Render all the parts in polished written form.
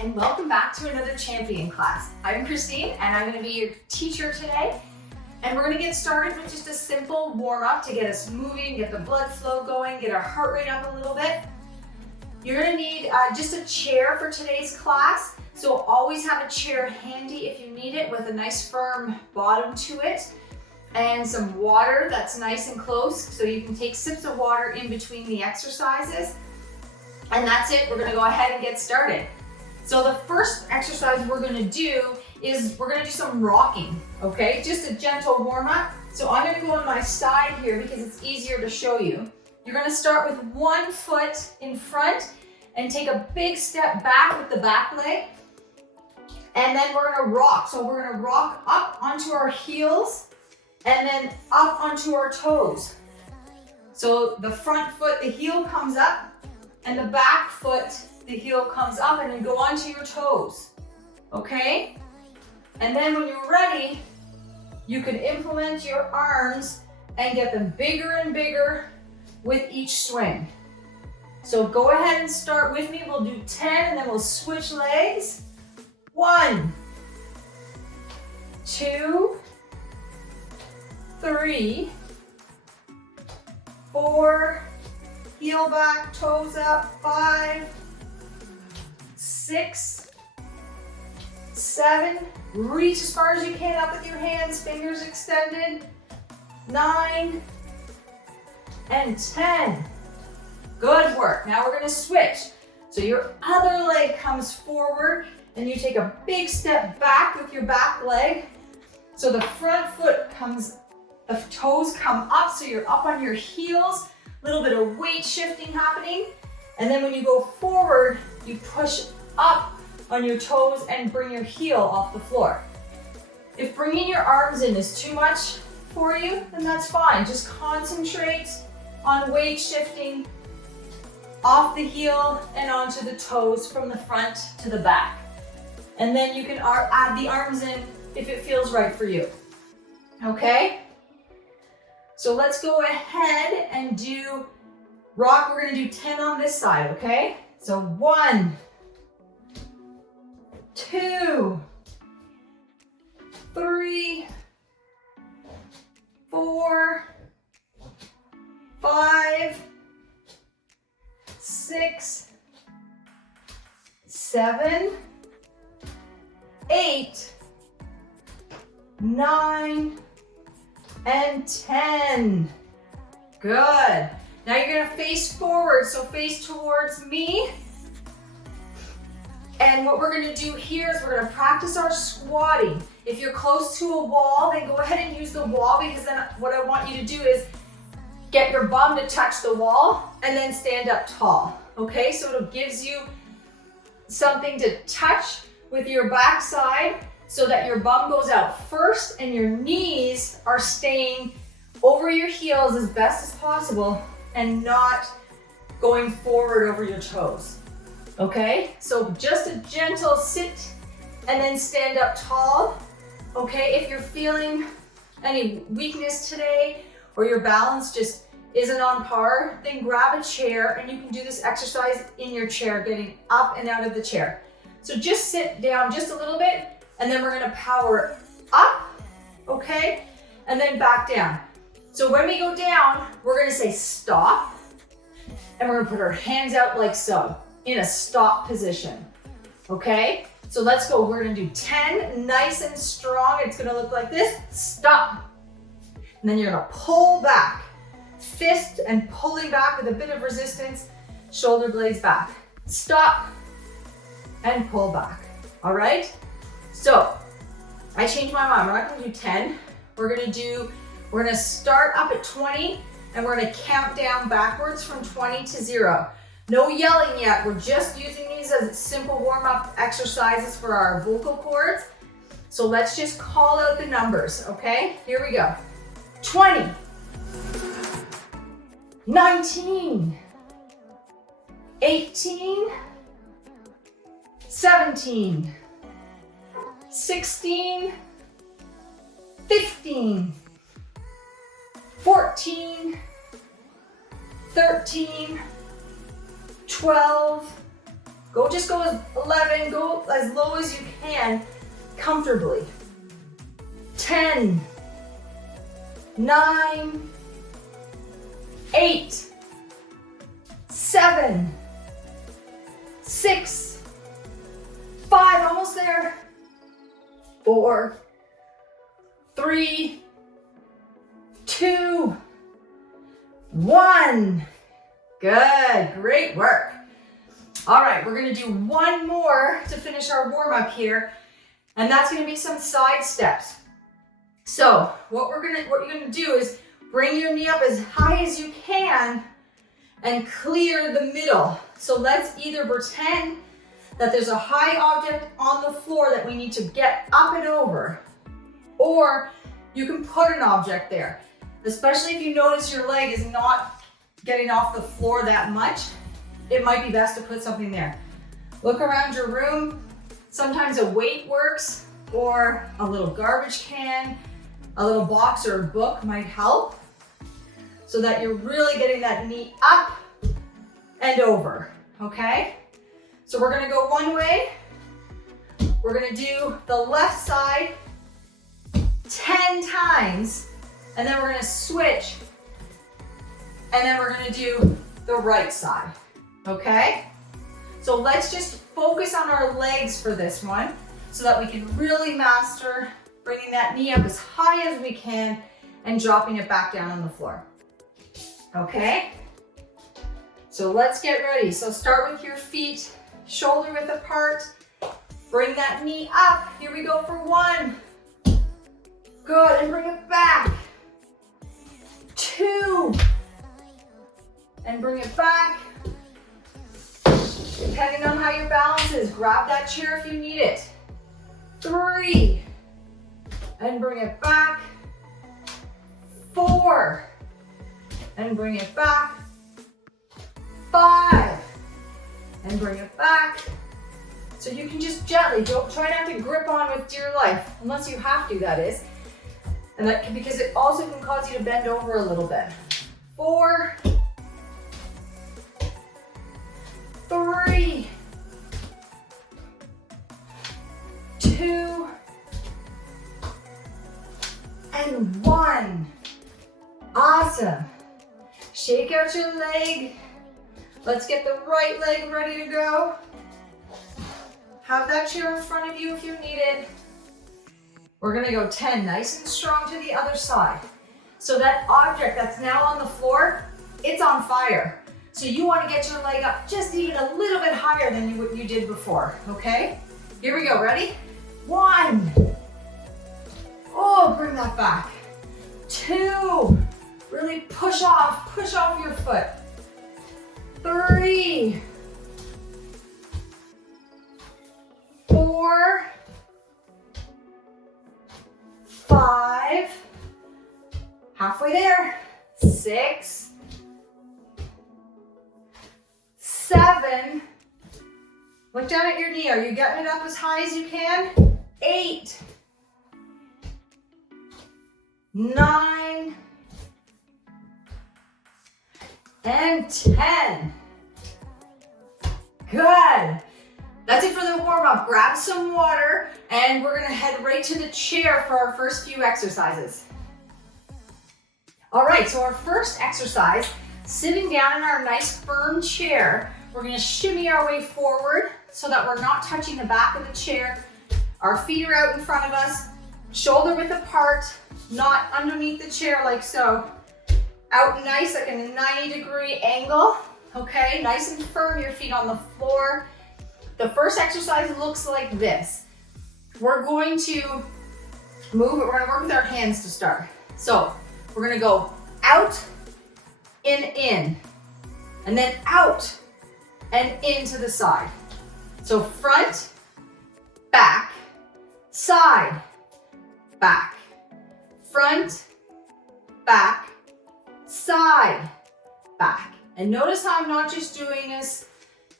and welcome back to another champion class. I'm Christine and I'm going to be your teacher today. And we're going to get started with just a simple warm up to get us moving, get the blood flow going, get our heart rate up a little bit. You're going to need just a chair for today's class. So always have a chair handy if you need it with a nice firm bottom to it. And some water that's nice and close so you can take sips of water in between the exercises. And that's it, we're gonna go ahead and get started. So the first exercise we're gonna do is we're gonna do some rocking, okay? Just a gentle warm up. So I'm gonna go on my side here because it's easier to show you. You're gonna start with one foot in front and take a big step back with the back leg. And then we're gonna rock. So we're gonna rock up onto our heels and then up onto our toes. So the front foot, the heel comes up, and the back foot, the heel comes up, and then go onto your toes, okay? And then when you're ready, you can implement your arms and get them bigger and bigger with each swing. So go ahead and start with me. We'll do 10 and then we'll switch legs. 1, 2, 3, 4, heel back, toes up, 5, 6, 7, reach as far as you can up with your hands, fingers extended, 9, and 10. Good work. Now we're gonna switch. So your other leg comes forward and you take a big step back with your back leg. So the front foot comes, the toes come up, so you're up on your heels, a little bit of weight shifting happening. And then when you go forward, you push up on your toes and bring your heel off the floor. If bringing your arms in is too much for you, then that's fine. Just concentrate on weight shifting off the heel and onto the toes from the front to the back. And then you can add the arms in if it feels right for you. Okay? So let's go ahead and do rock. We're gonna do 10 on this side, okay? So 1, 2, 3, 4, 5, 6, 7, 8, 9, and 10. Good. Now you're gonna face forward, so face towards me. And what we're gonna do here is we're gonna practice our squatting. If you're close to a wall, then go ahead and use the wall, because then what I want you to do is get your bum to touch the wall and then stand up tall. Okay, so it gives you something to touch with your backside, so that your bum goes out first and your knees are staying over your heels as best as possible and not going forward over your toes. Okay, so just a gentle sit and then stand up tall. Okay, if you're feeling any weakness today or your balance just isn't on par, then grab a chair and you can do this exercise in your chair, getting up and out of the chair. So just sit down just a little bit, and then we're gonna power up, okay? And then back down. So when we go down, we're gonna say stop, and we're gonna put our hands out like so, in a stop position, okay? So let's go, we're gonna do 10, nice and strong. It's gonna look like this, stop. And then you're gonna pull back, fist and pulling back with a bit of resistance, shoulder blades back. Stop and pull back, all right? So, I changed my mind. We're not gonna do 10. We're gonna start up at 20 and we're gonna count down backwards from 20 to 0. No yelling yet. We're just using these as simple warm-up exercises for our vocal cords. So let's just call out the numbers, okay? Here we go. 20, 19, 18, 17, 16, 15, 14, 13, 12, Just go as 11, go as low as you can comfortably. 10, 9, 8, 7, 6, 5, almost there. 4, 3, 2, 1. Good, great work. All right, we're gonna do one more to finish our warm up here, and that's gonna be some side steps. So what you're gonna do is bring your knee up as high as you can and clear the middle. So let's either pretend that there's a high object on the floor that we need to get up and over, or you can put an object there, especially if you notice your leg is not getting off the floor that much. It might be best to put something there. Look around your room. Sometimes a weight works, or a little garbage can, a little box or a book might help, so that you're really getting that knee up and over, okay? So we're gonna go one way. We're gonna do the left side 10 times, and then we're gonna switch, and then we're gonna do the right side, okay? So let's just focus on our legs for this one so that we can really master bringing that knee up as high as we can and dropping it back down on the floor, okay? So let's get ready. So start with your feet shoulder width apart. Bring that knee up. Here we go for 1. Good, and bring it back. 2. And bring it back. Depending on how your balance is, grab that chair if you need it. 3. And bring it back. 4. And bring it back. 5. And bring it back. So you can just gently, don't try not to grip on with dear life, unless you have to, that is. And that can, because it also can cause you to bend over a little bit. 4, 3, 2, and 1. Awesome. Shake out your leg. Let's get the right leg ready to go. Have that chair in front of you if you need it. We're gonna go 10, nice and strong to the other side. So that object that's now on the floor, it's on fire. So you wanna get your leg up just even a little bit higher than what you did before, okay? Here we go, ready? 1. Oh, bring that back. 2. Really push off your foot. 3. 4. 5. Halfway there. 6. 7. Look down at your knee. Are you getting it up as high as you can? 8. 9. And 10. Good. That's it for the warm up. Grab some water and we're gonna head right to the chair for our first few exercises. All right, so our first exercise, sitting down in our nice firm chair, we're gonna shimmy our way forward so that we're not touching the back of the chair. Our feet are out in front of us, shoulder width apart, not underneath the chair like so. Out nice, like in a 90-degree angle, okay? Nice and firm, your feet on the floor. The first exercise looks like this. We're going to move, we're gonna work with our hands to start. So we're gonna go out and in, and then out and into the side. So front, back, side, back, front, back, side, back. And notice how I'm not just doing this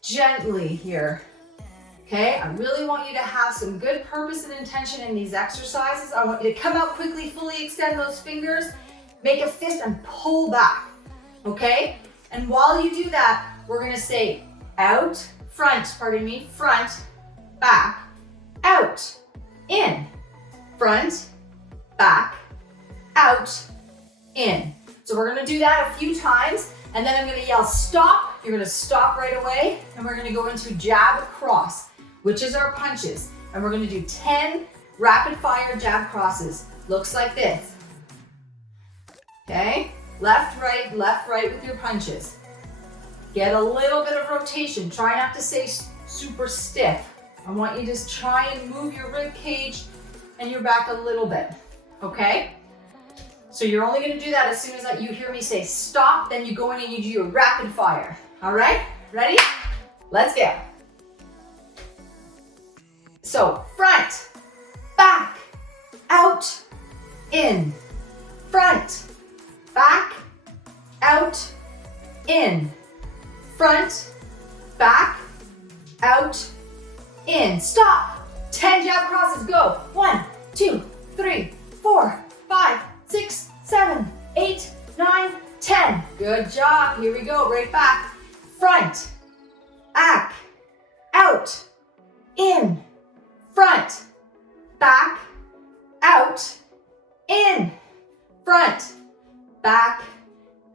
gently here, okay? I really want you to have some good purpose and intention in these exercises. I want you to come out quickly, fully extend those fingers, make a fist and pull back, okay? And while you do that, we're gonna say out front, back, out, in, front, back, out, in. So we're gonna do that a few times, and then I'm gonna yell stop. You're gonna stop right away, and we're gonna go into jab cross, which is our punches. And we're gonna do 10 rapid fire jab crosses. Looks like this. Okay, left, right with your punches. Get a little bit of rotation. Try not to stay super stiff. I want you to just try and move your rib cage and your back a little bit, okay? So you're only gonna do that as soon as you hear me say stop, then you go in and you do your rapid fire. All right, ready? Let's go. So front, back, out, in, front, back, out, in, front, back, out, in. Stop. 10 jab crosses, go. 1, 2, 3, 4, 5, 6, 7, 8, 9, 10. Good job. Here we go, right back. Front, back, out, in, front, back, out, in, front, back,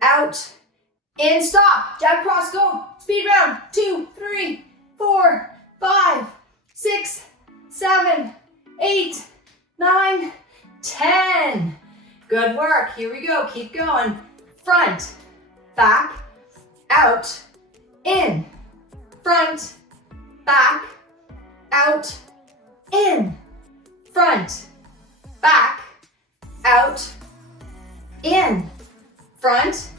out, in. Stop. Jab cross, go. Speed round. 2, 3, 4, 5, 6, 7, 8, 9, 10. Good work. Here we go. Keep going. Front, back, out, in, front, back, out, in, front, back, out, in, front,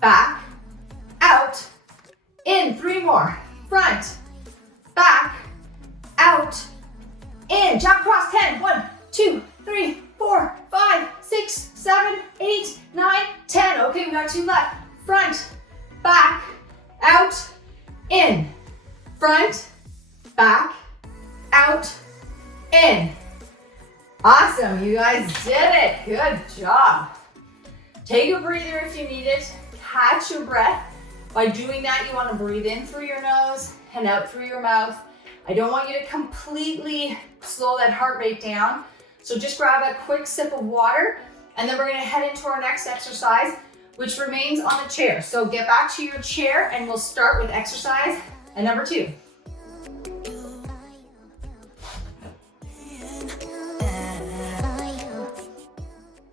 back, out, in. 3 more. Front, back, out, in. Jab cross 10. 1, 2, 3, 4, 5, 6, 7, 8, 9, 10. Okay, we got 2 left. Front, back, out, in. Front, back, out, in. Awesome, you guys did it. Good job. Take a breather if you need it. Catch your breath. By doing that, you want to breathe in through your nose and out through your mouth. I don't want you to completely slow that heart rate down. So just grab a quick sip of water, and then we're going to head into our next exercise, which remains on the chair. So get back to your chair, and we'll start with exercise number 2.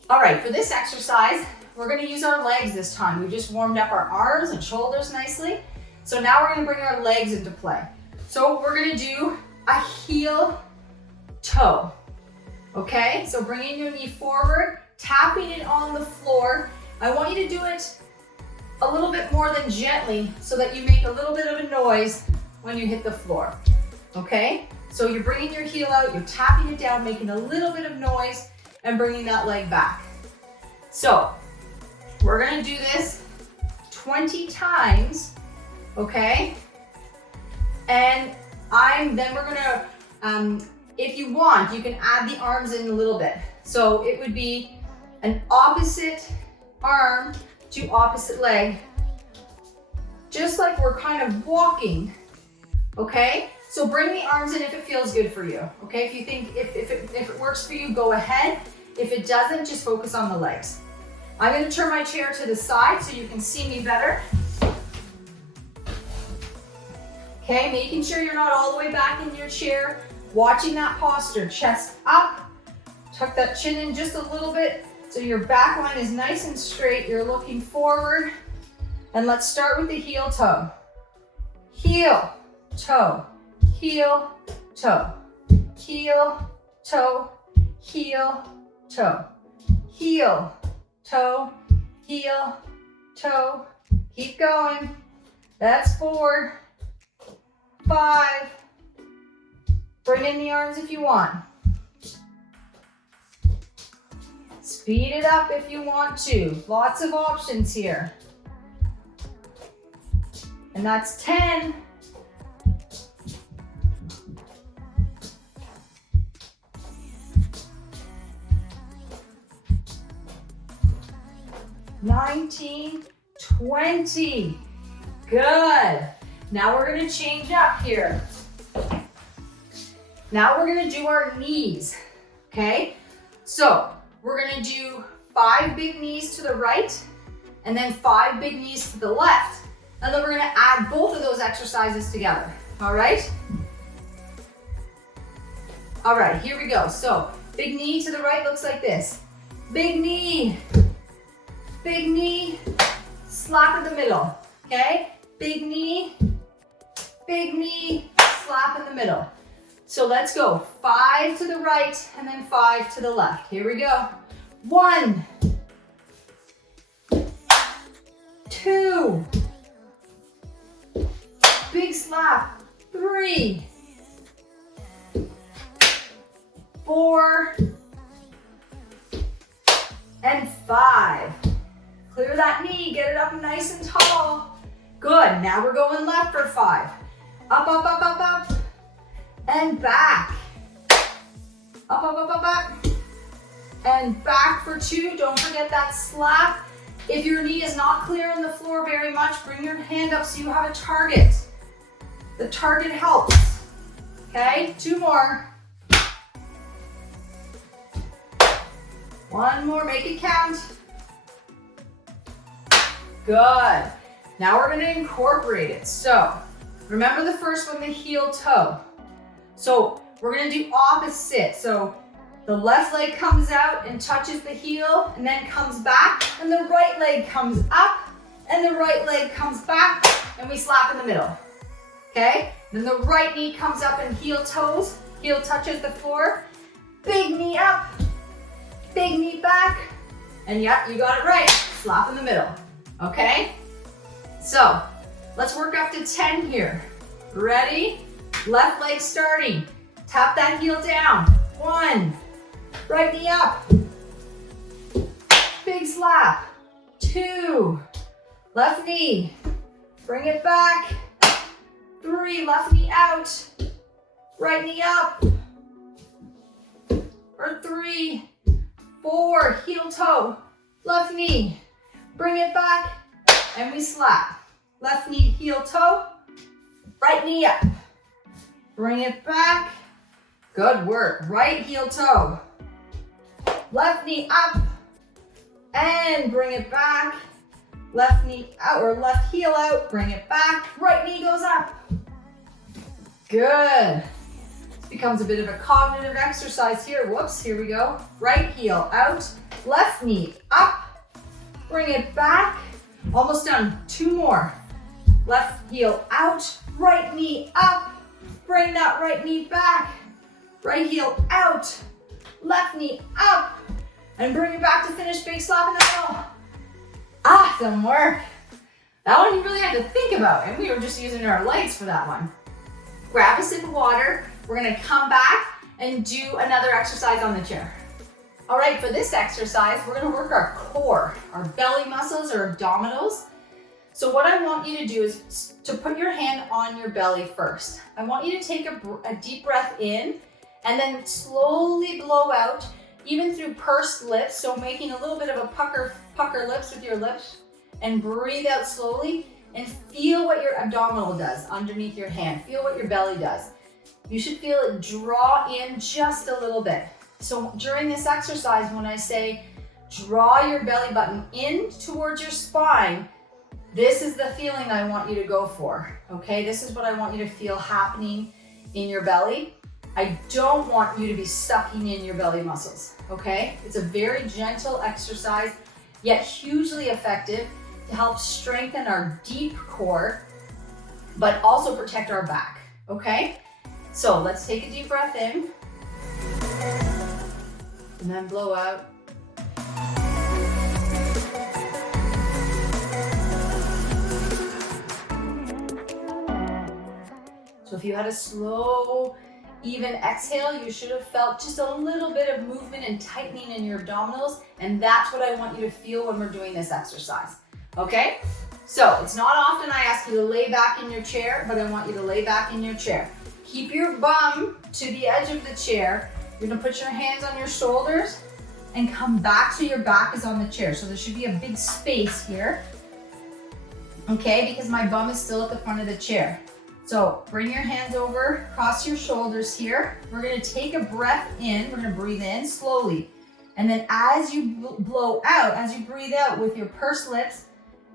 All right, for this exercise, we're going to use our legs this time. We just warmed up our arms and shoulders nicely. So now we're going to bring our legs into play. So we're going to do a heel toe. Okay, so bringing your knee forward, tapping it on the floor. I want you to do it a little bit more than gently so that you make a little bit of a noise when you hit the floor. Okay, so you're bringing your heel out, you're tapping it down, making a little bit of noise and bringing that leg back. So we're gonna do this 20 times, okay? And then we're gonna, if you want, you can add the arms in a little bit. So it would be an opposite arm to opposite leg, just like we're kind of walking, okay? So bring the arms in if it feels good for you, okay? If you think, if it works for you, go ahead. If it doesn't, just focus on the legs. I'm gonna turn my chair to the side so you can see me better. Okay, making sure you're not all the way back in your chair. Watching that posture, chest up, tuck that chin in just a little bit so your back line is nice and straight. You're looking forward. And let's start with the heel toe. Heel, toe, heel, toe, heel, toe, heel, toe, heel, toe, heel, toe. Keep going. That's 4, 5. Bring in the arms if you want. Speed it up if you want to. Lots of options here. And that's 10. $19, $20. Good. Now we're gonna change up here. Now we're gonna do our knees, okay? So we're gonna do 5 big knees to the right and then 5 big knees to the left. And then we're gonna add both of those exercises together, all right? All right, here we go. So big knee to the right looks like this. Big knee, slap in the middle, okay? Big knee, slap in the middle. So let's go, 5 to the right and then 5 to the left. Here we go. 1, 2, big slap, 3, 4, and 5. Clear that knee, get it up nice and tall. Good, now we're going left for 5. Up, up, up, up, up, and back. Up, up, up, up, up, and back for 2. Don't forget that slap. If your knee is not clear on the floor very much, bring your hand up so you have a target. The target helps, okay? 2 more. 1 more, make it count. Good. Now we're gonna incorporate it. So remember the first one, the heel toe. So we're gonna do opposite. So the left leg comes out and touches the heel and then comes back, and the right leg comes up and the right leg comes back, and we slap in the middle, okay? Then the right knee comes up and heel toes, heel touches the floor, big knee up, big knee back, and yep, you got it right, slap in the middle, okay? So let's work up to 10 here. Ready? Left leg starting. Tap that heel down. 1, right knee up, big slap. 2, left knee, bring it back. 3, left knee out, right knee up. Or 3, 4, heel toe, left knee, bring it back, and we slap. Left knee, heel toe, right knee up, bring it back. Good work. Right heel toe, left knee up, and bring it back. Left knee out, or left heel out, bring it back. Right knee goes up. Good. This becomes a bit of a cognitive exercise here. Whoops, here we go. Right heel out, left knee up, bring it back. Almost done. 2 more. Left heel out, right knee up, bring that right knee back. Right heel out, left knee up, and bring it back to finish. Big slap in the middle. Ah, doesn't work. That one you really had to think about, and we were just using our legs for that one. Grab a sip of water. We're gonna come back and do another exercise on the chair. All right, for this exercise, we're gonna work our core, our belly muscles or abdominals. So what I want you to do is to put your hand on your belly first. I want you to take a deep breath in and then slowly blow out, even through pursed lips. So making a little bit of a pucker lips with your lips, and breathe out slowly and feel what your abdominal does underneath your hand. Feel what your belly does. You should feel it draw in just a little bit. So during this exercise, when I say draw your belly button in towards your spine, this is the feeling I want you to go for, okay? This is what I want you to feel happening in your belly. I don't want you to be sucking in your belly muscles, okay? It's a very gentle exercise, yet hugely effective to help strengthen our deep core, but also protect our back, okay? So let's take a deep breath in, and then blow out. So if you had a slow, even exhale, you should have felt just a little bit of movement and tightening in your abdominals, and that's what I want you to feel when we're doing this exercise, okay? So it's not often I ask you to lay back in your chair, but I want you to lay back in your chair. Keep your bum to the edge of the chair. You're gonna put your hands on your shoulders and come back so your back is on the chair. So there should be a big space here. okay? Because my bum is still at the front of the chair. So bring your hands over, cross your shoulders here. We're gonna take a breath in, we're gonna breathe in slowly. And then as you blow out, as you breathe out with your pursed lips,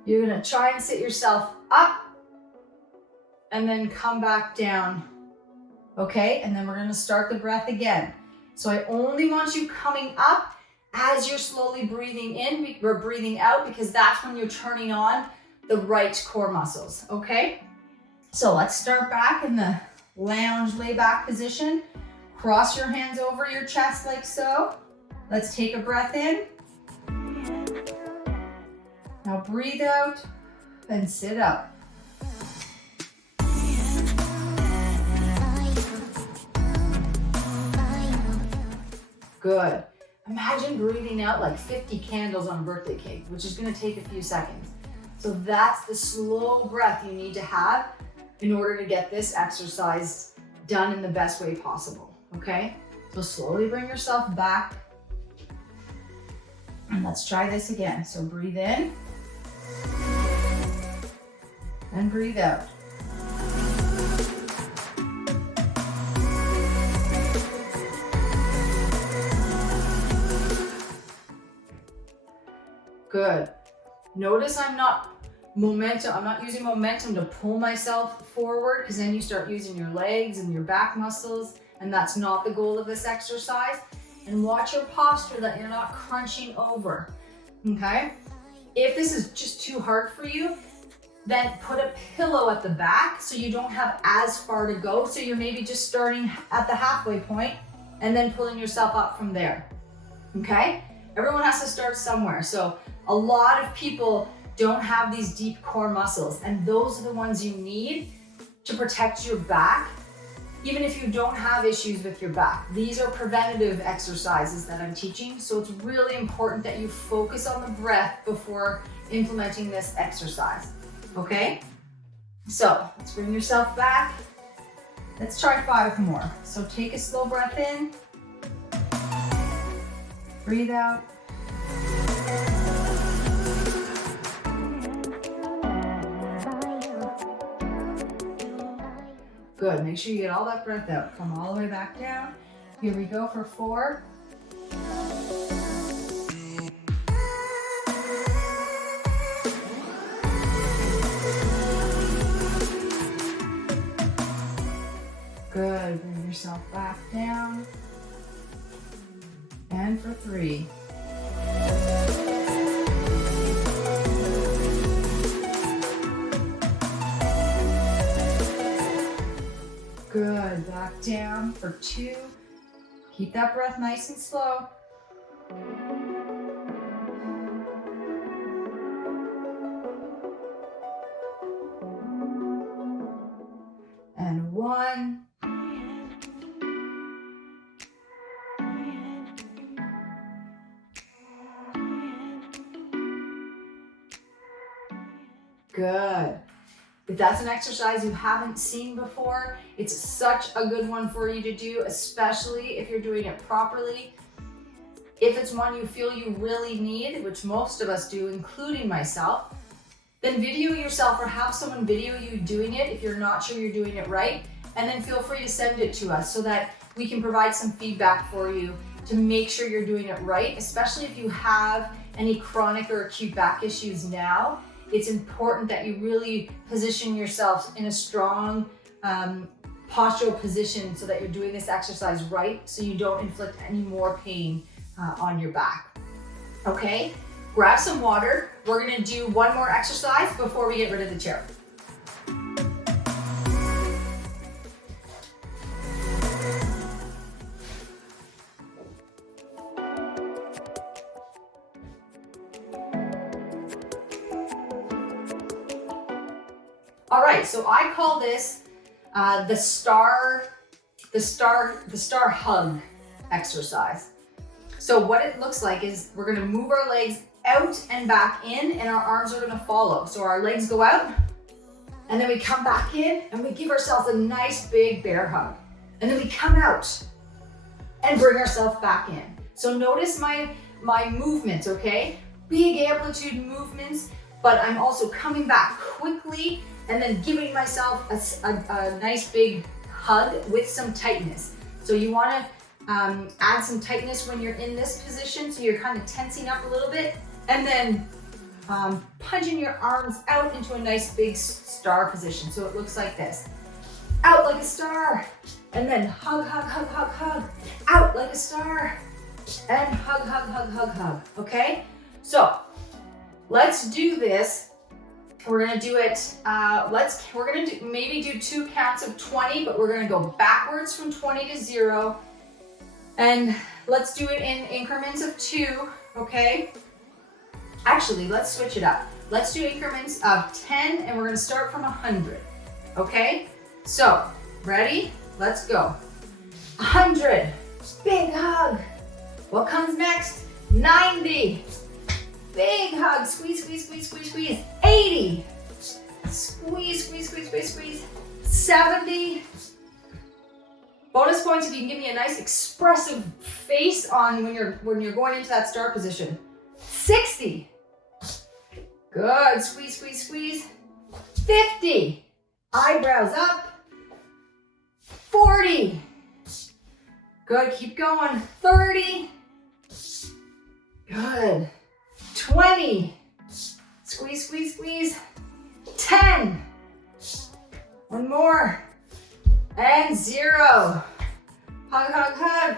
you're gonna try and sit yourself up and then come back down, okay? And then we're gonna start the breath again. So I only want you coming up as you're slowly breathing in, we're breathing out because that's when you're turning on the right core muscles, okay? So let's start back in the lounge lay back position. Cross your hands over your chest like so. Let's take a breath in. Now breathe out and sit up. Good. Imagine breathing out like 50 candles on a birthday cake, which is gonna take a few seconds. So that's the slow breath you need to have in order to get this exercise done in the best way possible, okay? So slowly bring yourself back. And let's try this again. So breathe in and breathe out. Good. Notice I'm not using momentum to pull myself forward because then you start using your legs and your back muscles, and that's not the goal of this exercise. And watch your posture that you're not crunching over, okay? If this is just too hard for you, then put a pillow at the back so you don't have as far to go. So you're maybe just starting at the halfway point and then pulling yourself up from there, okay? Everyone has to start somewhere. So a lot of people don't have these deep core muscles, and those are the ones you need to protect your back, even if you don't have issues with your back. These are preventative exercises that I'm teaching, so it's really important that you focus on the breath before implementing this exercise, okay? So let's bring yourself back. Let's try 5 more. So take a slow breath in, breathe out. Good, make sure you get all that breath out. Come all the way back down. Here we go for 4. Good, bring yourself back down. And for 3. Good, back down for 2. Keep that breath nice and slow. And 1. Good. If that's an exercise you haven't seen before, it's such a good one for you to do, especially if you're doing it properly. If it's one you feel you really need, which most of us do, including myself, then video yourself or have someone video you doing it if you're not sure you're doing it right, and then feel free to send it to us so that we can provide some feedback for you to make sure you're doing it right, especially if you have any chronic or acute back issues now. It's important that you really position yourself in a strong postural position so that you're doing this exercise right, so you don't inflict any more pain on your back. Okay, grab some water. We're gonna do one more exercise before we get rid of the chair. All right, so I call this the star hug exercise. So what it looks like is we're gonna move our legs out and back in, and our arms are gonna follow. So our legs go out, and then we come back in, and we give ourselves a nice big bear hug. And then we come out and bring ourselves back in. So notice my movements, okay? Big amplitude movements, but I'm also coming back quickly and then giving myself a nice big hug with some tightness. So you wanna add some tightness when you're in this position, so you're kind of tensing up a little bit, and then punching your arms out into a nice big star position. So it looks like this. Out like a star, and then hug, hug, hug, hug, hug. Out like a star, and hug, hug, hug, hug, hug, okay? So let's do this. We're gonna do it, we're gonna maybe do 2 counts of 20, but we're gonna go backwards from 20 to 0. And let's do it in increments of 2, okay? Actually, let's switch it up. Let's do increments of 10, and we're gonna start from 100, okay? So, ready? Let's go. 100, big hug. What comes next? 90, big hug, squeeze, squeeze, squeeze, squeeze, squeeze. 80, squeeze, squeeze, squeeze, squeeze, squeeze. 70, bonus points if you can give me a nice expressive face on when you're going into that star position. 60, good, squeeze, squeeze, squeeze. 50, eyebrows up. 40, good, keep going. 30, good. 20, squeeze, squeeze, squeeze. 10, one more, and 0. Hug, hug, hug.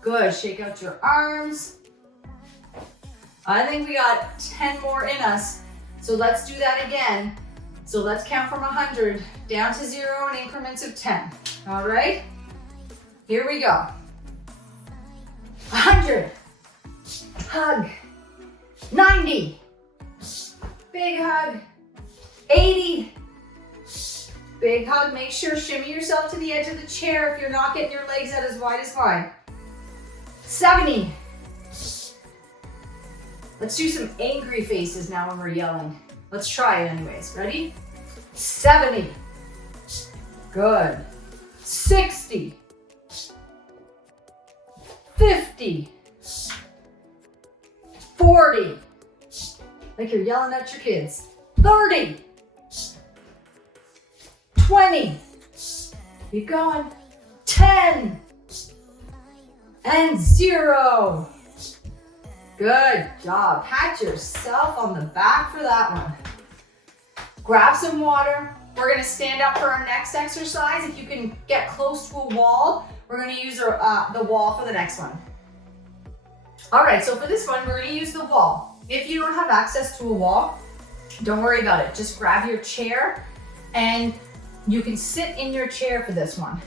Good, shake out your arms. I think we got 10 more in us, so let's do that again. So let's count from 100 down to 0 in increments of 10. All right, here we go. 100, hug. 90, big hug. 80, big hug. Make sure, shimmy yourself to the edge of the chair if you're not getting your legs out as wide as wide. 70, let's do some angry faces now when we're yelling. Let's try it anyways. Ready? 70, good. 60, 50, 40, like you're yelling at your kids. 30, 20, keep going. 10, and 0. Good job. Pat yourself on the back for that one. Grab some water. We're gonna stand up for our next exercise. If you can get close to a wall, we're gonna use the wall for the next one. All right, so for this one, we're gonna use the wall. If you don't have access to a wall, don't worry about it. Just grab your chair and you can sit in your chair for this one.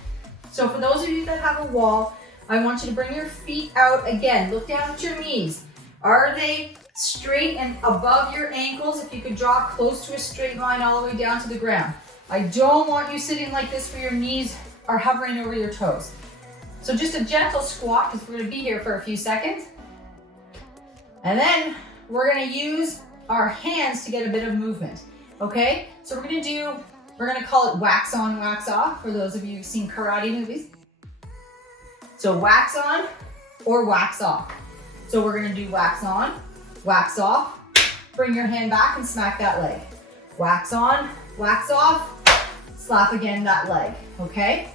So for those of you that have a wall, I want you to bring your feet out again. Look down at your knees. Are they straight and above your ankles? If you could draw close to a straight line all the way down to the ground. I don't want you sitting like this where your knees are hovering over your toes. So just a gentle squat, because we're gonna be here for a few seconds. And then we're gonna use our hands to get a bit of movement, okay? So we're gonna call it wax on, wax off, for those of you who've seen karate movies. So wax on or wax off. So we're gonna do wax on, wax off, bring your hand back and smack that leg. Wax on, wax off, slap again that leg, okay?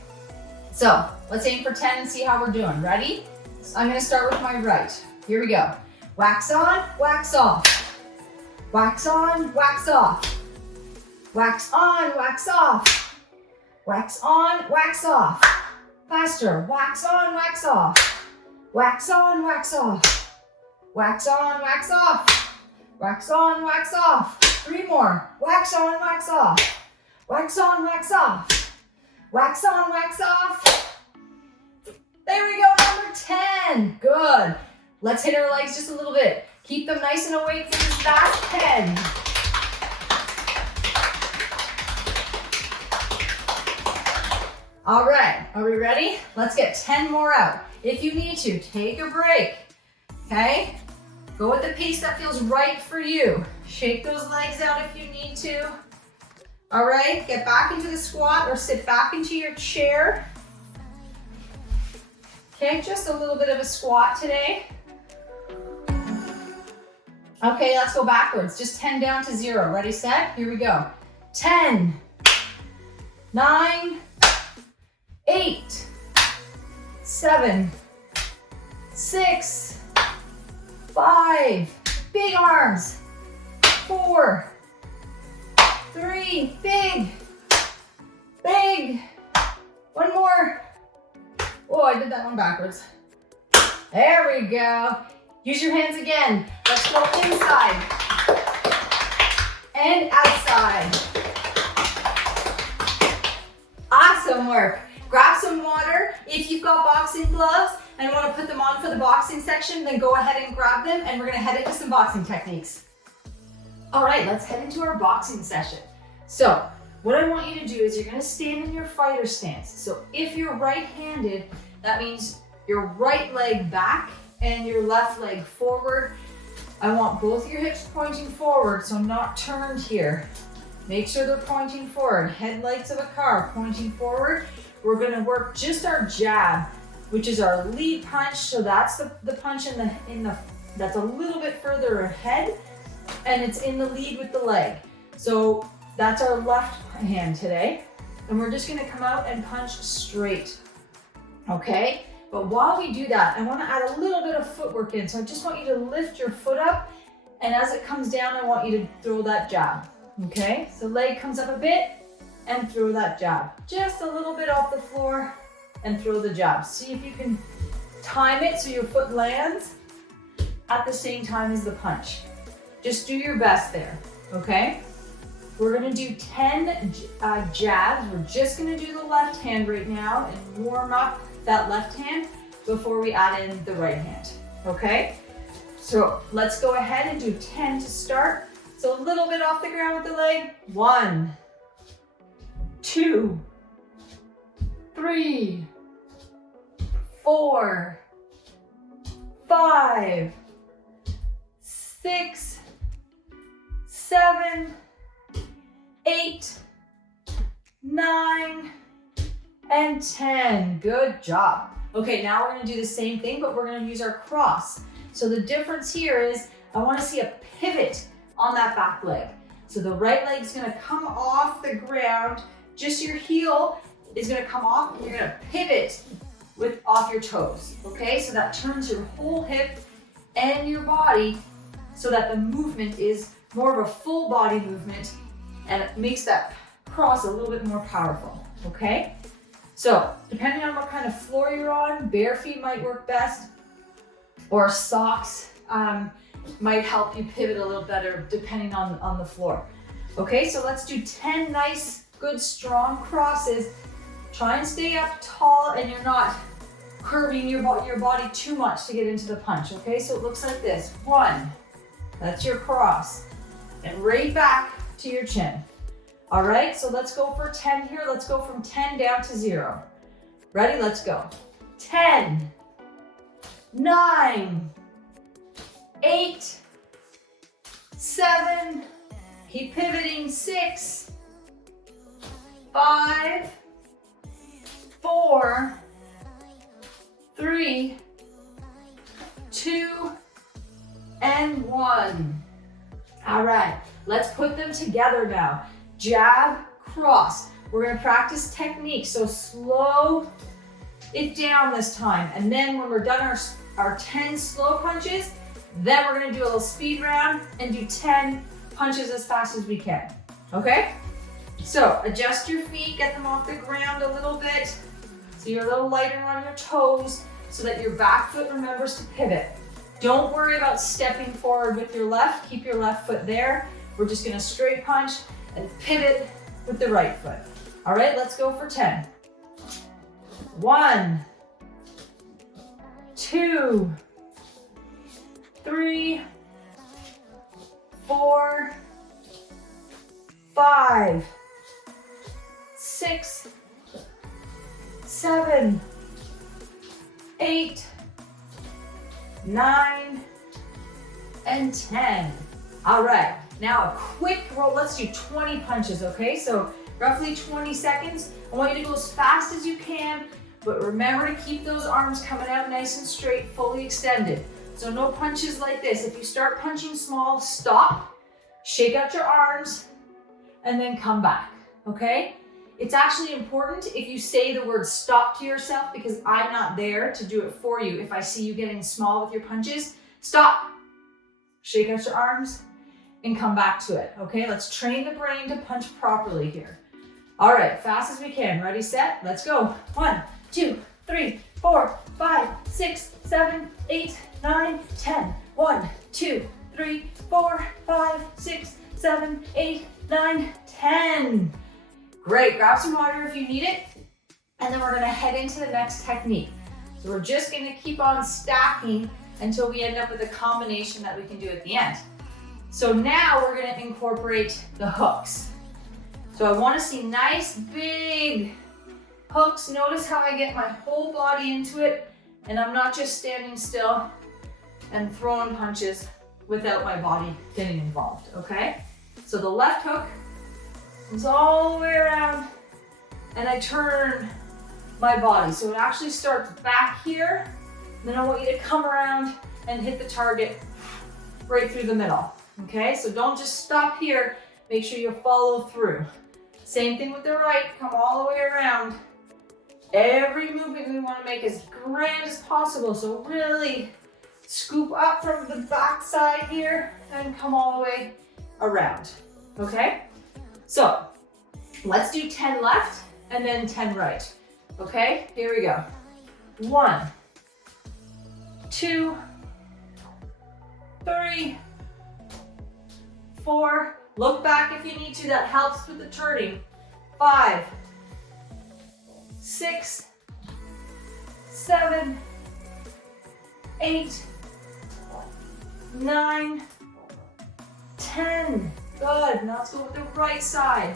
So let's aim for 10 and see how we're doing. Ready? So I'm gonna start with my right. Here we go. Wax on, wax off. Wax on, wax off. Wax on, wax off. Wax on, wax off. Faster. Wax on, wax off. Wax on, wax off. Wax on, wax off. Wax on, wax off. 3 more. Wax on, wax off. Wax on, wax off. Wax on, wax off. There we go, number 10. Good. Let's hit our legs just a little bit. Keep them nice and awake for this last 10. All right, are we ready? Let's get 10 more out. If you need to, take a break, okay? Go at the pace that feels right for you. Shake those legs out if you need to. All right, get back into the squat or sit back into your chair. Okay, just a little bit of a squat today. Okay, let's go backwards. Just 10 down to 0. Ready, set? Here we go. 10, 9, 8, 7, 6, 5, big arms, 4, 3, big, big, one more. Oh, I did that one backwards. There we go. Use your hands again. Let's go inside and outside. Awesome work. Grab some water. If you've got boxing gloves and want to put them on for the boxing section, then go ahead and grab them, and we're going to head into some boxing techniques. All right, let's head into our boxing session. So what I want you to do is you're going to stand in your fighter stance. So if you're right-handed, that means your right leg back and your left leg forward. I want both your hips pointing forward, so not turned here. Make sure they're pointing forward. Headlights of a car pointing forward. We're going to work just our jab, which is our lead punch. So that's the punch in the that's a little bit further ahead, and it's in the lead with the leg. So that's our left hand today, and we're just going to come out and punch straight. Okay? But while we do that, I want to add a little bit of footwork in. So I just want you to lift your foot up, and as it comes down, I want you to throw that jab. Okay? So leg comes up a bit and throw that jab. Just a little bit off the floor and throw the jab. See if you can time it so your foot lands at the same time as the punch. Just do your best there. Okay? We're going to do 10 jabs. We're just going to do the left hand right now and warm up that left hand before we add in the right hand, okay? So let's go ahead and do 10 to start. So a little bit off the ground with the leg. 1, 2, 3, 4, 5, 6, 7, 8, 9, and 10. Good job. Okay, now we're going to do the same thing, but we're going to use our cross. So the difference here is I want to see a pivot on that back leg. So the right leg is going to come off the ground. Just your heel is going to come off, and you're going to pivot off your toes. Okay, so that turns your whole hip and your body so that the movement is more of a full body movement, and it makes that cross a little bit more powerful. Okay? So, depending on what kind of floor you're on, bare feet might work best, or socks might help you pivot a little better depending on the floor. Okay, so let's do 10 nice, good, strong crosses. Try and stay up tall, and you're not curving your body too much to get into the punch. Okay, so it looks like this. 1, that's your cross, and right back to your chin. All right, so let's go for 10 here. Let's go from 10 down to 0. Ready? Let's go. 10, 9, 8, 7, keep pivoting, 6, 5, 4, 3, 2, and 1. All right, let's put them together now. Jab, cross. We're going to practice technique, so slow it down this time. And then when we're done our 10 slow punches, then we're going to do a little speed round and do 10 punches as fast as we can. Okay? So adjust your feet, get them off the ground a little bit so you're a little lighter on your toes so that your back foot remembers to pivot. Don't worry about stepping forward with your left. Keep your left foot there. We're just going to straight punch and pivot with the right foot. All right, let's go for 10. 1, 2, 3, 4, 5, 6, 7, 8, 9, and 10. All right, now a quick roll. Let's do 20 punches, okay? So roughly 20 seconds. I want you to go as fast as you can, but remember to keep those arms coming out nice and straight, fully extended. So no punches like this. If you start punching small, stop, shake out your arms, and then come back, okay? It's actually important if you say the word stop to yourself, because I'm not there to do it for you. If I see you getting small with your punches, stop, shake out your arms, and come back to it, okay? Let's train the brain to punch properly here. All right, fast as we can. Ready, set, let's go. 1, 2, 3, 4, 5, 6, 7, 8, 9, 10. 1, 2, 3, 4, 5, 6, 7, 8, 9, 10. Great, grab some water if you need it. And then we're gonna head into the next technique. So we're just gonna keep on stacking until we end up with a combination that we can do at the end. So now we're gonna incorporate the hooks. So I wanna see nice big hooks. Notice how I get my whole body into it, and I'm not just standing still and throwing punches without my body getting involved, okay? So the left hook comes all the way around, and I turn my body. So it actually starts back here, then I want you to come around and hit the target right through the middle, okay? So don't just stop here, make sure you follow through. Same thing with the right, come all the way around. Every movement we want to make as grand as possible, so really scoop up from the back side here and come all the way around, okay? So let's do 10 left and then 10 right, okay? Here we go. 1, 2, 3, 4. Look back if you need to, that helps with the turning. 5, 6, 7, 8, 9, 10. Good, now let's go with the right side.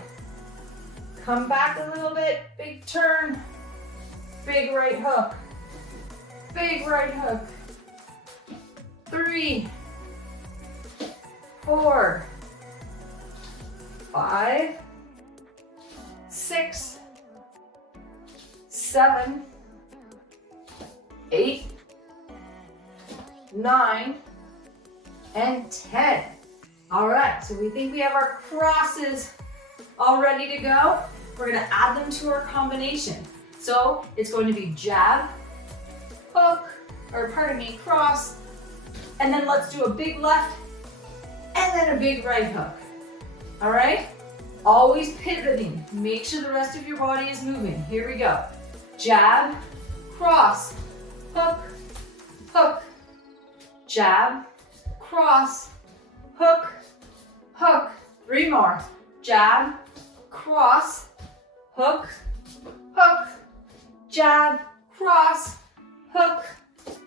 Come back a little bit, big turn, big right hook, big right hook. 3, 4, 5, 6, 7, 8, 9, and 10. All right, so we think we have our crosses all ready to go. We're gonna add them to our combination. So it's going to be jab, hook, or pardon me, cross, and then let's do a big left, and then a big right hook. All right? Always pivoting. Make sure the rest of your body is moving. Here we go. Jab, cross, hook, hook, jab, cross, hook, hook. 3 more. Jab, cross, hook, hook, jab, cross, hook,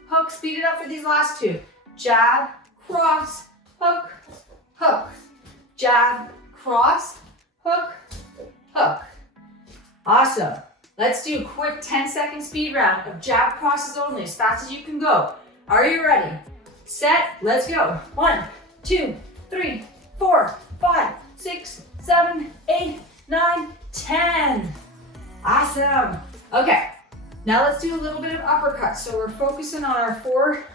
hook. Speed it up for these last 2. Jab, cross, hook, hook, jab, cross, hook, hook. Awesome. Let's do a quick 10-second speed round of jab crosses only, as fast as you can go. Are you ready? Set, let's go. 1, 2, 3, 4, 5, 6, 7, 8, 9, 10. Awesome. Okay, now let's do a little bit of uppercuts. So we're focusing on our four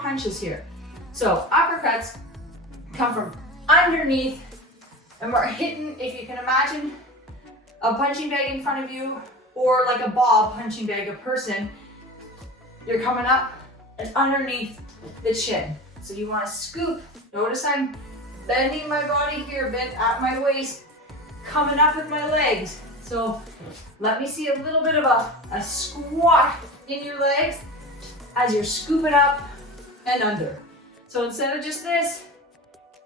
punches here. So uppercuts come from underneath, and we're hitting, if you can imagine, a punching bag in front of you, or like a ball punching bag, a person. You're coming up and underneath the chin. So you want to scoop. Notice I'm bending my body here, bent at my waist, coming up with my legs. So let me see a little bit of a squat in your legs as you're scooping up and under. So instead of just this,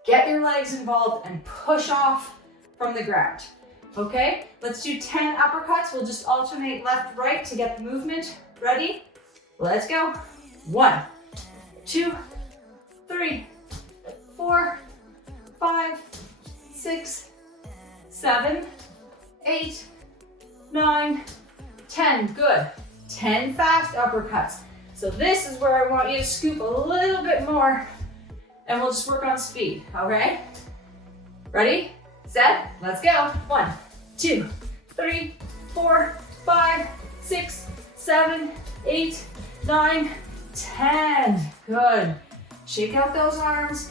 get your legs involved and push off from the ground. Okay, let's do 10 uppercuts. We'll just alternate left, right to get the movement. Ready? Let's go. 1, 2, 3, 4, 5, 6, 7, 8, 9, 10. Good. 10 fast uppercuts. So this is where I want you to scoop a little bit more, and we'll just work on speed, okay? Ready, set, let's go. 1, 2, 3, 4, 5, 6, 7, 8, 9, 10. Good. Shake out those arms.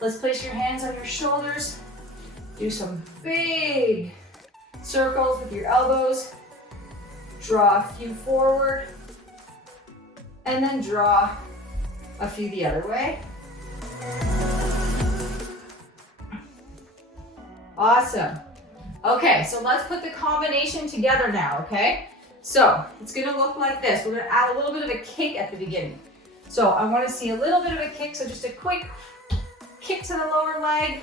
Let's place your hands on your shoulders. Do some big circles with your elbows. Draw a few forward. And then draw a few the other way. Awesome. Okay, so let's put the combination together now, okay? So it's gonna look like this. We're gonna add a little bit of a kick at the beginning. So I wanna see a little bit of a kick, so just a quick kick to the lower leg,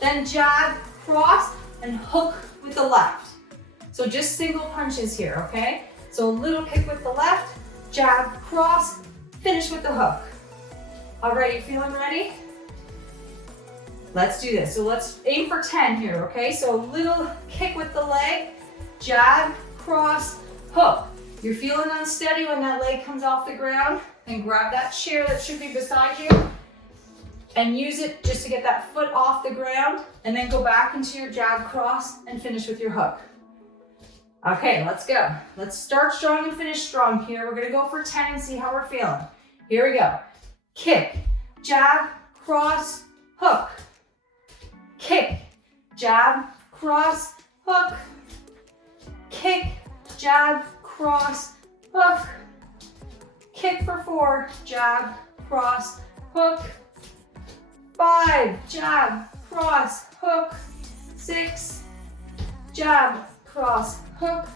then jab, cross, and hook with the left. So just single punches here, okay? So a little kick with the left, jab, cross, finish with the hook. All right, you feeling ready? Let's do this. So let's aim for 10 here, okay? So a little kick with the leg, jab, cross, hook. You're feeling unsteady when that leg comes off the ground, then grab that chair that should be beside you and use it just to get that foot off the ground, and then go back into your jab, cross, and finish with your hook. Okay, let's go. Let's start strong and finish strong here. We're gonna go for 10 and see how we're feeling. Here we go. Kick, jab, cross, hook. Kick, jab, cross, hook. Kick, jab, cross, hook. Kick for 4, jab, cross, hook. 5, jab, cross, hook. 6, jab, cross, hook.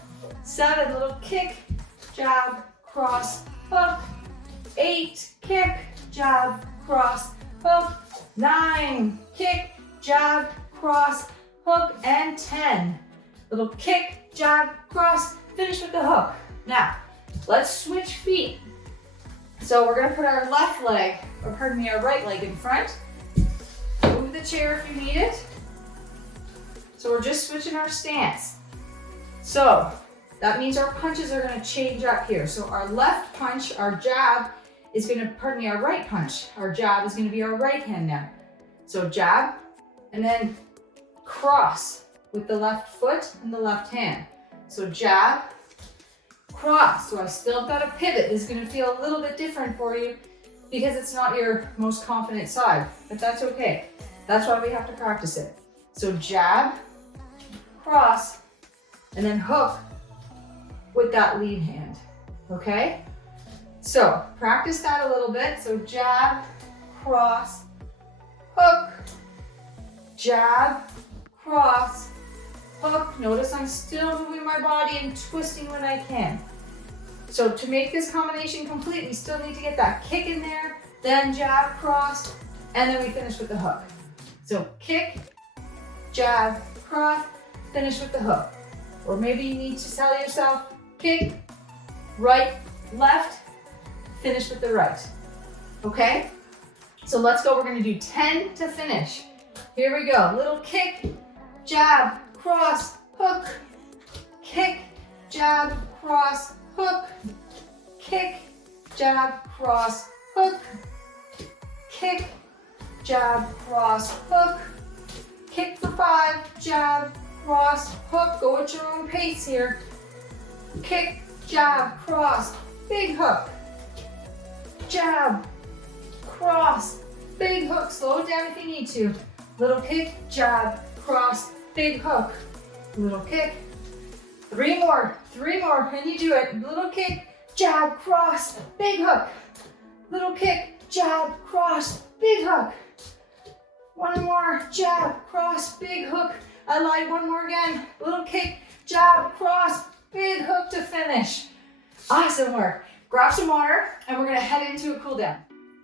7, little kick, jab, cross, hook. 8, kick, jab, cross, hook. 9, kick, jab, cross, hook, and 10. Little kick, jab, cross, finish with the hook. Now, let's switch feet. So we're gonna put our left leg, or pardon me, our right leg in front. Move the chair if you need it. So we're just switching our stance. So that means our punches are gonna change up here. So our left punch, our jab, is gonna, pardon me, our right punch. Our jab is gonna be our right hand now. So jab, and then cross with the left foot and the left hand. So jab, cross. So I still got a pivot. This is gonna feel a little bit different for you because it's not your most confident side, but that's okay. That's why we have to practice it. So jab, cross, and then hook with that lead hand, okay? So practice that a little bit. So jab, cross, hook, jab, cross, hook. Notice I'm still moving my body and twisting when I can. So to make this combination complete, we still need to get that kick in there, then jab, cross, and then we finish with the hook. So kick, jab, cross, finish with the hook. Or maybe you need to tell yourself, kick, right, left, finish with the right. Okay? So let's go. We're gonna do 10 to finish. Here we go. Little kick, jab, cross, hook. Kick, jab, cross, hook. Kick, jab, cross, hook. Kick, jab, cross, hook. Kick for 5, jab, cross, hook. Go at your own pace here. Kick, jab, cross, big hook. Jab, cross, big hook. Slow it down if you need to. Little kick, jab, cross, big hook. Little kick. 3 more, 3 more. Can you do it? Little kick, jab, cross, big hook. Little kick, jab, cross, big hook. 1 more, jab, cross, big hook. I lied, 1 more again. Little kick, jab, cross, big hook to finish. Awesome work. Grab some water and we're gonna head into a cool down.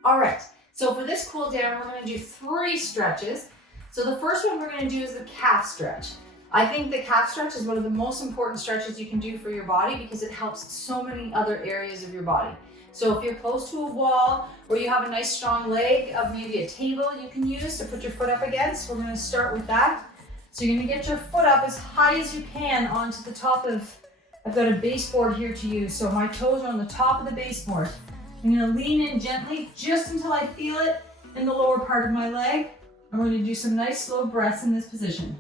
All right, so for this cool down, we're gonna do 3 stretches. So the first one we're gonna do is the calf stretch. I think the calf stretch is one of the most important stretches you can do for your body because it helps so many other areas of your body. So if you're close to a wall or you have a nice strong leg of maybe a table you can use to put your foot up against, we're gonna start with that. So you're gonna get your foot up as high as you can onto the top of, I've got a baseboard here to use, so my toes are on the top of the baseboard. I'm gonna lean in gently just until I feel it in the lower part of my leg. And we're gonna do some nice slow breaths in this position.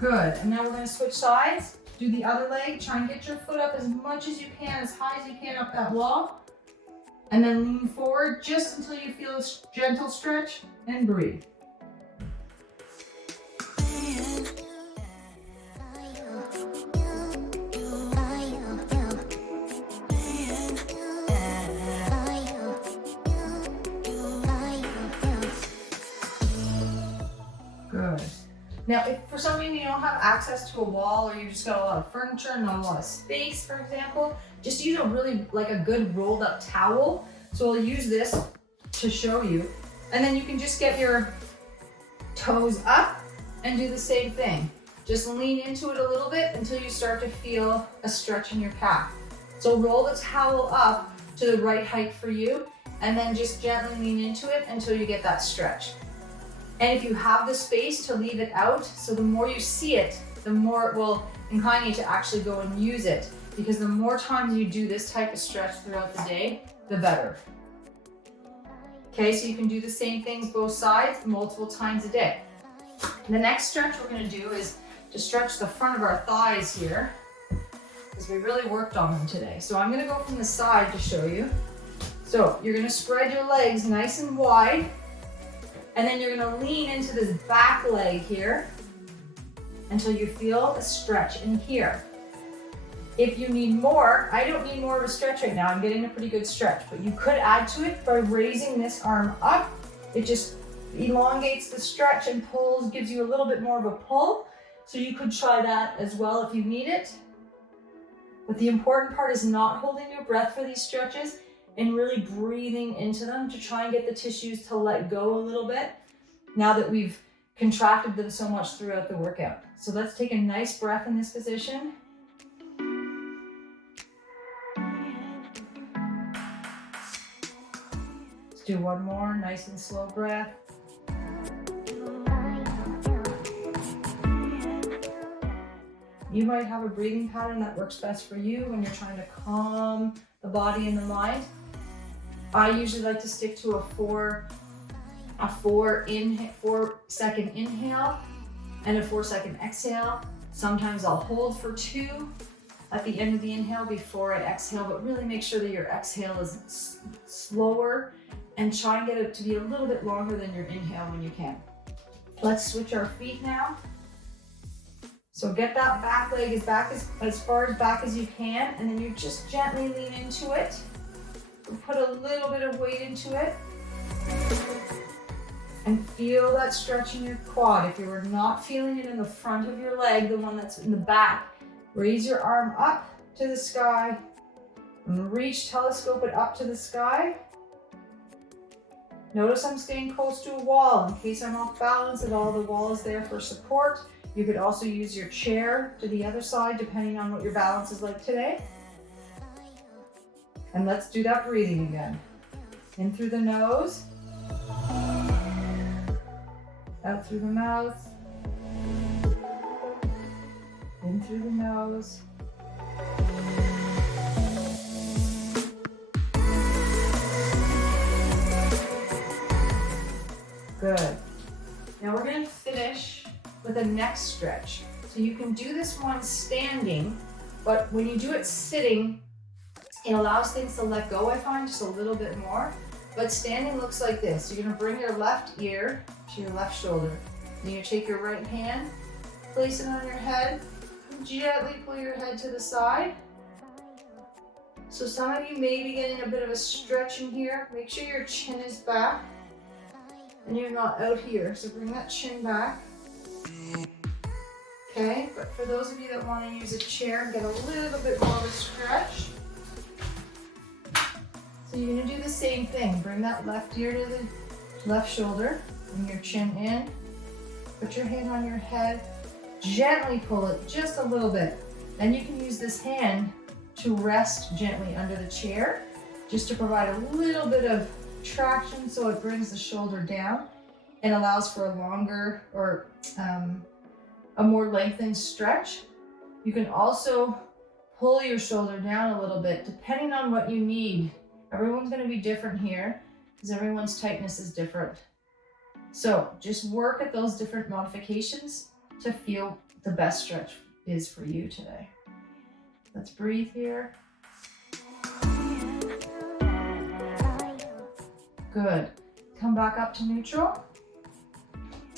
Good, and now we're gonna switch sides. Do the other leg, try and get your foot up as much as you can, as high as you can up that wall. And then lean forward just until you feel a gentle stretch and breathe. Good. Now, if for some reason you don't have access to a wall, or you just got a lot of furniture and not a lot of space, for example, just use a really like a good rolled up towel. So I'll use this to show you. And then you can just get your toes up and do the same thing. Just lean into it a little bit until you start to feel a stretch in your calf. So roll the towel up to the right height for you, and then just gently lean into it until you get that stretch. And if you have the space to leave it out, so the more you see it, the more it will incline you to actually go and use it. Because the more times you do this type of stretch throughout the day, the better. Okay, so you can do the same things both sides multiple times a day. The next stretch we're gonna do is to stretch the front of our thighs here, because we really worked on them today. So I'm gonna go from the side to show you. So you're gonna spread your legs nice and wide, and then you're gonna lean into this back leg here until you feel a stretch in here. If you need more, I don't need more of a stretch right now. I'm getting a pretty good stretch, but you could add to it by raising this arm up. It just elongates the stretch and pulls, gives you a little bit more of a pull. So you could try that as well if you need it. But the important part is not holding your breath for these stretches and really breathing into them to try and get the tissues to let go a little bit now that we've contracted them so much throughout the workout. So let's take a nice breath in this position. Let's do one more, nice and slow breath. You might have a breathing pattern that works best for you when you're trying to calm the body and the mind. I usually like to stick to a 4-second inhale and a 4-second exhale. Sometimes I'll hold for 2 at the end of the inhale before I exhale, but really make sure that your exhale is slower and try and get it to be a little bit longer than your inhale when you can. Let's switch our feet now. So get that back leg as far back as you can, and then you just gently lean into it. Put a little bit of weight into it. And feel that stretch in your quad. If you're not feeling it in the front of your leg, the one that's in the back, raise your arm up to the sky and reach, telescope it up to the sky. Notice I'm staying close to a wall in case I'm off balance at all. The wall is there for support. You could also use your chair to the other side depending on what your balance is like today. And let's do that breathing again. In through the nose, out through the mouth, in through the nose. Good. Now we're going to finish with a neck stretch. So you can do this one standing, but when you do it sitting, it allows things to let go, I find, just a little bit more. But standing looks like this. You're gonna bring your left ear to your left shoulder. Then you take your right hand, place it on your head, and gently pull your head to the side. So some of you may be getting a bit of a stretch in here. Make sure your chin is back and you're not out here. So bring that chin back. Okay, but for those of you that want to use a chair and get a little bit more of a stretch, so you're going to do the same thing. Bring that left ear to the left shoulder, bring your chin in, put your hand on your head, gently pull it just a little bit. Then you can use this hand to rest gently under the chair, just to provide a little bit of traction so it brings the shoulder down and allows for a longer or a more lengthened stretch. You can also pull your shoulder down a little bit depending on what you need. Everyone's going to be different here because everyone's tightness is different. So just work at those different modifications to feel the best stretch is for you today. Let's breathe here. Good. Come back up to neutral.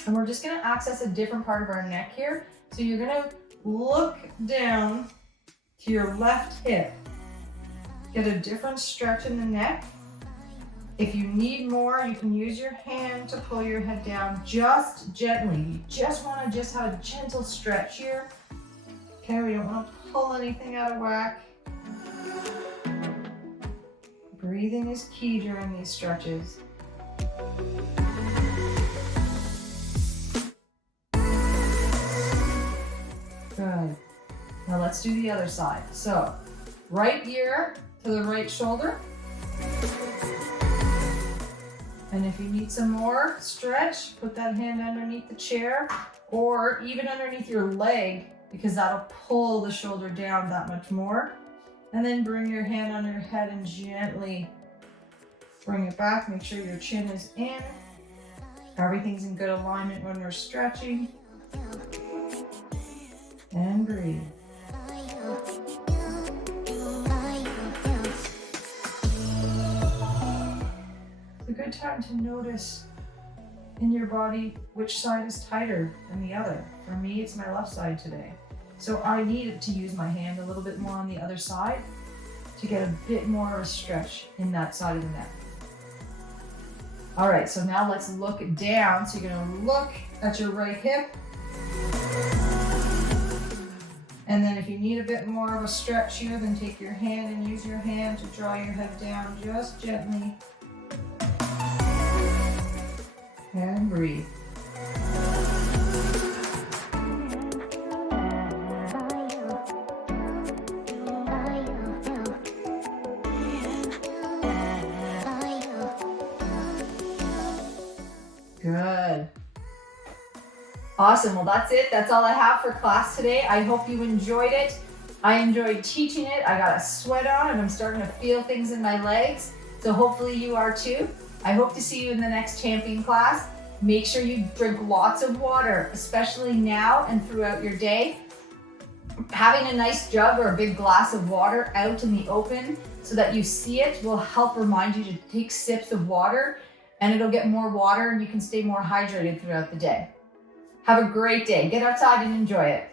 And we're just gonna access a different part of our neck here. So you're gonna look down to your left hip. Get a different stretch in the neck. If you need more, you can use your hand to pull your head down just gently. You just wanna have a gentle stretch here. Okay, we don't wanna pull anything out of whack. Breathing is key during these stretches. Good. Now let's do the other side. So, right ear to the right shoulder. And if you need some more stretch, put that hand underneath the chair or even underneath your leg, because that'll pull the shoulder down that much more. And then bring your hand on your head and gently bring it back. Make sure your chin is in. Everything's in good alignment when we're stretching. And breathe. It's a good time to notice in your body which side is tighter than the other. For me, it's my left side today. So I needed to use my hand a little bit more on the other side to get a bit more of a stretch in that side of the neck. All right, so now let's look down. So you're gonna look at your right hip. And then if you need a bit more of a stretch here, then take your hand and use your hand to draw your head down just gently. And breathe. Good. Awesome. Well, that's it. That's all I have for class today. I hope you enjoyed it. I enjoyed teaching it. I got a sweat on and I'm starting to feel things in my legs. So hopefully you are too. I hope to see you in the next champion class. Make sure you drink lots of water, especially now and throughout your day. Having a nice jug or a big glass of water out in the open so that you see it will help remind you to take sips of water, and it'll get more water and you can stay more hydrated throughout the day. Have a great day. Get outside and enjoy it.